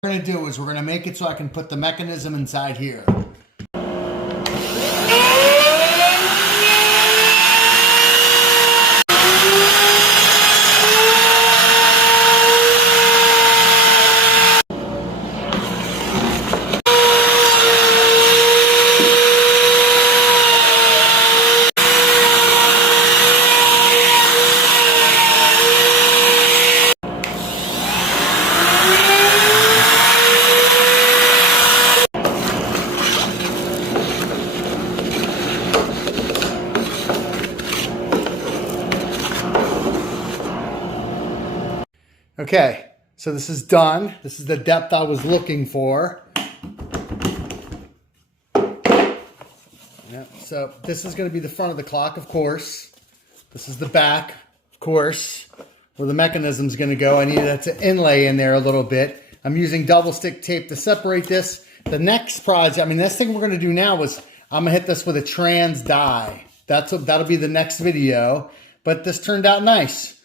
What we're going to do is we're going to make it so I can put the mechanism inside here. Okay, so this is done. This is the depth I was looking for. Yep, so this is going to be the front of the clock, of course. This is the back, of course, where the mechanism's going to go. I need that to inlay in there a little bit. I'm using double stick tape to separate this. The next project, next thing we're going to do now is I'm going to hit this with a trans die. That'll be the next video. But this turned out nice.